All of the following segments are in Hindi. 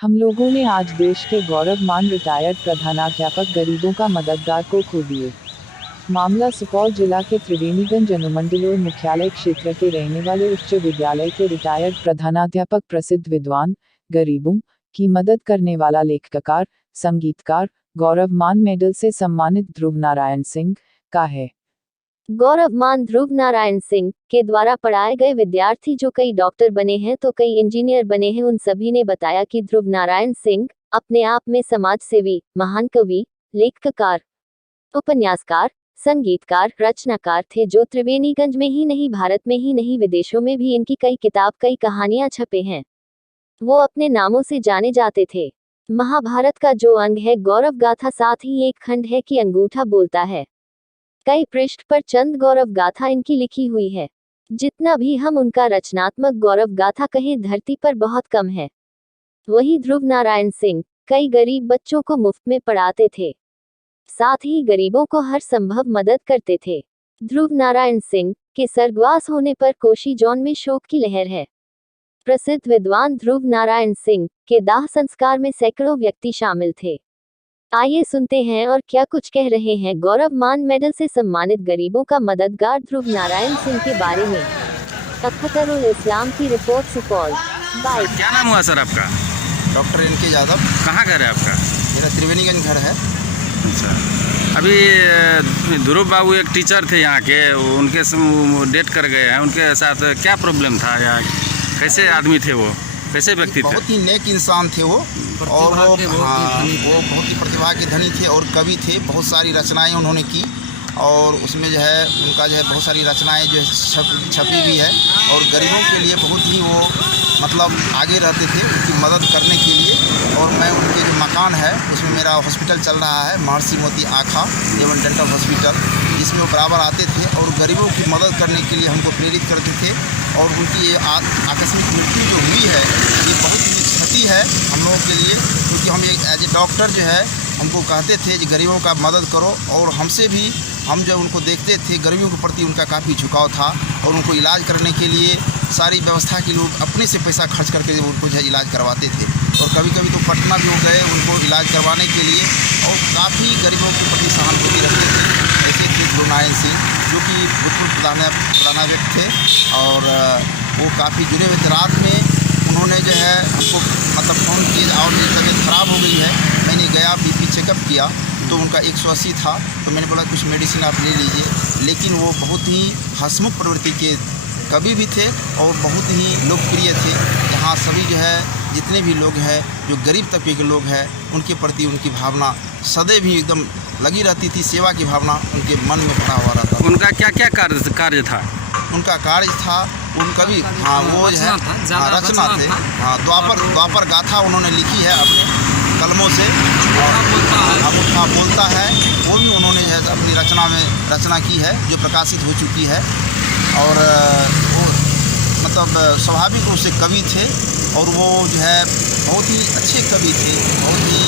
हम लोगों ने आज देश के गौरवमान रिटायर्ड प्रधानाध्यापक गरीबों का मददगार को खो दिए। मामला सुपौल जिला के त्रिवेणीगंज अनुमंडल मुख्यालय क्षेत्र के रहने वाले उच्च विद्यालय के रिटायर्ड प्रधानाध्यापक प्रसिद्ध विद्वान गरीबों की मदद करने वाला लेखककार, संगीतकार, गौरवमान मेडल से सम्मानित ध्रुव नारायण सिंह का है। गौरवमान ध्रुव नारायण सिंह के द्वारा पढ़ाए गए विद्यार्थी जो कई डॉक्टर बने हैं तो कई इंजीनियर बने हैं, उन सभी ने बताया कि ध्रुव नारायण सिंह अपने आप में समाजसेवी, महान कवि, लेखककार, उपन्यासकार, संगीतकार, रचनाकार थे जो त्रिवेणीगंज में ही नहीं, भारत में ही नहीं, विदेशों में भी इनकी कई किताब, कई कहानियां छपे हैं। वो अपने नामों से जाने जाते थे। महाभारत का जो अंग है गौरव गाथा, साथ ही एक खंड है कि अंगूठा बोलता है। कई पृष्ठ पर चंद गौरव गाथा इनकी लिखी हुई है। जितना भी हम उनका रचनात्मक गौरव गाथा कहें, धरती पर बहुत कम है। वही ध्रुव नारायण सिंह कई गरीब बच्चों को मुफ्त में पढ़ाते थे, साथ ही गरीबों को हर संभव मदद करते थे। ध्रुव नारायण सिंह के स्वर्गवास होने पर कोशी जोन में शोक की लहर है। प्रसिद्ध विद्वान ध्रुव नारायण सिंह के दाह संस्कार में सैकड़ों व्यक्ति शामिल थे। आइए सुनते हैं और क्या कुछ कह रहे हैं गौरवमान मेडल से सम्मानित गरीबों का मददगार ध्रुव नारायण सिंह के बारे में। अख्तरुल इस्लाम की रिपोर्ट, सुपौल। बाय। क्या नाम हुआ सर आपका? Doctor NK Yadav. कहाँ घर है आपका? मेरा त्रिवेणीगंज घर है। अच्छा, अभी ध्रुव बाबू एक टीचर थे यहाँ के, उनके डेट कर गए हैं, उनके साथ क्या प्रॉब्लम था या कैसे आदमी थे वो, कैसे व्यक्ति थे? बहुत ही नेक इंसान थे वो, और वो बहुत ही प्रतिभा के धनी थे और कवि थे। बहुत सारी रचनाएं उन्होंने की और उसमें जो है उनका जो है बहुत सारी रचनाएं जो है छपी भी है। और गरीबों के लिए बहुत ही वो मतलब आगे रहते थे उनकी मदद करने के लिए। और मैं उनके जो मकान है उसमें मेरा हॉस्पिटल चल रहा है, महर्षि मोती आँखा एवं डेंटल हॉस्पिटल, जिसमें वो बराबर आते थे और गरीबों की मदद करने के लिए हमको प्रेरित करते थे। और उनकी ये आकस्मिक मृत्यु जो हुई है ये बहुत ही क्षति है हम लोगों के लिए, क्योंकि हम एक एज ए डॉक्टर जो है हमको कहते थे कि गरीबों का मदद करो। और हमसे भी हम जब उनको देखते थे, गरीबों के प्रति उनका काफ़ी झुकाव था और उनको इलाज करने के लिए सारी व्यवस्था के लोग अपने से पैसा खर्च करके उनको जो है इलाज करवाते थे। और कभी कभी तो पटना भी हो गए उनको इलाज करवाने के लिए, और काफ़ी गरीबों के प्रति सहानुभूति रखते थे। ऐसे थे ध्रुव नारायण सिंह जो कि भूतपूर्व प्रधानाध्यक्ष थे और वो काफ़ी जुड़े हुए थे। रात में उन्होंने जो है हमको मतलब फ़ोन किया और मेरी तबीयत ख़राब हो गई है। मैंने गया, BP चेकअप किया तो उनका 180 था, तो मैंने बोला कुछ मेडिसिन आप ले लीजिए। लेकिन वो बहुत ही हंसमुख प्रवृत्ति के कवि भी थे और बहुत ही लोकप्रिय थे। यहाँ सभी जो है जितने भी लोग हैं जो गरीब तबके के लोग हैं उनके प्रति उनकी भावना सदैव ही एकदम लगी रहती थी। सेवा की भावना उनके मन में भरा हुआ रहता था। उनका क्या क्या कार्य था? उनका कार्य था उनका भी वो जो है रचना थे। द्वापर गाथा उन्होंने लिखी है अपने कलमों से, और अंगूठा बोलता है वो भी उन्होंने जो है अपनी रचना में रचना की है जो प्रकाशित हो चुकी है। और वो मतलब स्वाभाविक रूप से कवि थे और वो जो है बहुत ही अच्छे कवि थे, बहुत ही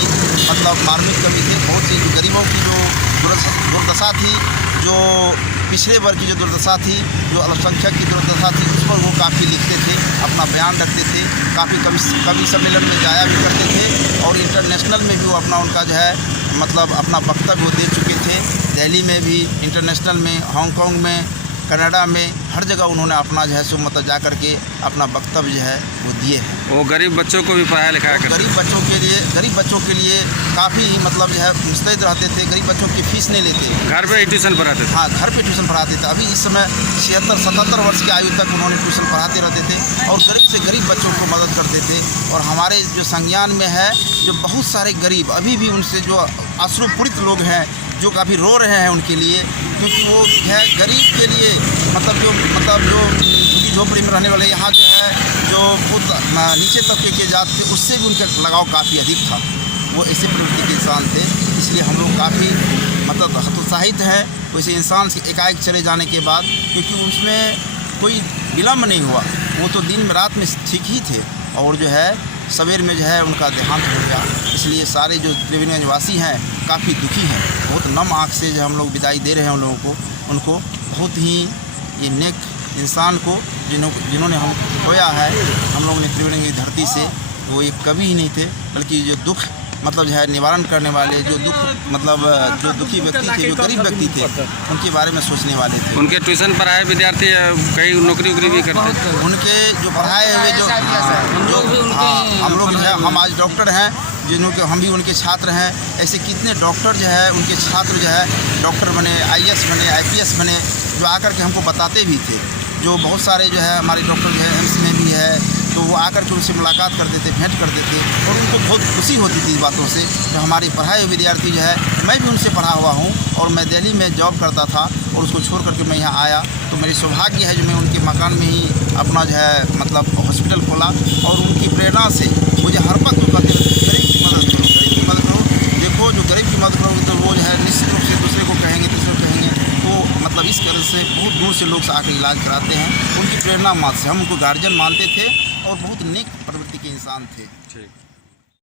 मतलब मार्मिक कवि थे। बहुत सी गरीबों की जो दुर्दशा थी, जो पिछड़े वर्ग की जो दुर्दशा थी, जो अल्पसंख्यक की दुर्दशा थी, उस पर वो काफ़ी लिखते थे, अपना बयान रखते थे। काफ़ी कवि सम्मेलन में जाया भी करते थे और इंटरनेशनल में भी वो अपना उनका जो है मतलब अपना वक्तव्य वो दे चुके थे। दिल्ली में भी, इंटरनेशनल में, हांगकांग में, कनाडा में, हर जगह उन्होंने अपना जो है सो मतलब जा करके अपना वक्तव्य जो है वो दिए हैं। वो गरीब बच्चों को भी पढ़ाया लिखाया करते? गरीब बच्चों के लिए काफ़ी मतलब जो है मुस्तैद रहते थे। गरीब बच्चों की फीस नहीं लेते, घर पे ट्यूशन पढ़ाते थे? हाँ, घर पे ट्यूशन पढ़ाते थे। अभी इस समय 76-77 वर्ष की आयु तक उन्होंने ट्यूशन पढ़ाते रहते थे और गरीब से गरीब बच्चों को मदद करते थे। और हमारे जो संज्ञान में है जो बहुत सारे गरीब अभी भी उनसे जो अश्रुपूरित लोग हैं जो काफ़ी रो रहे हैं उनके लिए, क्योंकि वो है गरीब के लिए मतलब जो झोपड़ी में रहने वाले यहाँ जो है जो खुद नीचे तबके के जात थे उससे भी उनका लगाव काफ़ी अधिक था। वो ऐसे प्रवृत्ति के इंसान थे, इसलिए हम लोग काफ़ी मतलब हतोत्साहित हैं वैसे इंसान से एकाएक चले जाने के बाद, क्योंकि उसमें कोई विलम्ब नहीं हुआ। वो तो दिन में रात में ठीक ही थे और जो है सवेर में जो है उनका देहांत हो गया। इसलिए सारे जो त्रिवेणीगंज वासी हैं काफ़ी दुखी हैं। बहुत नम आँख से जो हम लोग विदाई दे रहे हैं उन लोगों को, उनको बहुत ही ये नेक इंसान को जिन्होंने हम खोया है हम लोगों ने त्रिवेणीगंज की धरती से, वो एक कवि ही नहीं थे, बल्कि जो दुख मतलब जो है निवारण करने वाले, जो दुख मतलब जो दुखी व्यक्ति थे, जो गरीब व्यक्ति थे, उनके बारे में सोचने वाले थे। उनके ट्यूशन पढ़ाए विद्यार्थी कई नौकरी वोकरी भी करते हैं। उनके जो पढ़ाए हुए जो हम लोग जो है, हम आज डॉक्टर हैं, जिनके हम भी उनके छात्र हैं। ऐसे कितने डॉक्टर जो है उनके छात्र जो है डॉक्टर बने, IAS बने, IPS बने, जो आकर के हमको बताते भी थे। जो बहुत सारे जो है हमारे डॉक्टर जो है एम्स में भी है, तो वो आकर के उनसे मुलाकात करते थे, भेंट करते थे, और उनको बहुत खुशी होती थी इस बातों से। जो हमारे पढ़ाए हुए विद्यार्थी जो है, मैं भी उनसे पढ़ा हुआ हूँ, और मैं दिल्ली में जॉब करता था, और उसको छोड़ करके मैं यहाँ आया, तो मेरी सौभाग्य है जो मैं उनके मकान में ही अपना जो है मतलब हॉस्पिटल खोला। और उनकी प्रेरणा से मुझे हर वक्त वो कहते थे गरीब की मदद करो, गरीब की मदद करो। देखो जो गरीब की मदद करोगे तो वो जो है निश्चित रूप से दूसरे को कहेंगे, तीसरे को कहेंगे। तो मतलब इस तरह से बहुत दूर से लोग आकर इलाज कराते हैं। उनकी प्रेरणा मात्र से हम उनको गार्जियन मानते थे, और बहुत नेक प्रवृत्ति के इंसान थे। ठीक।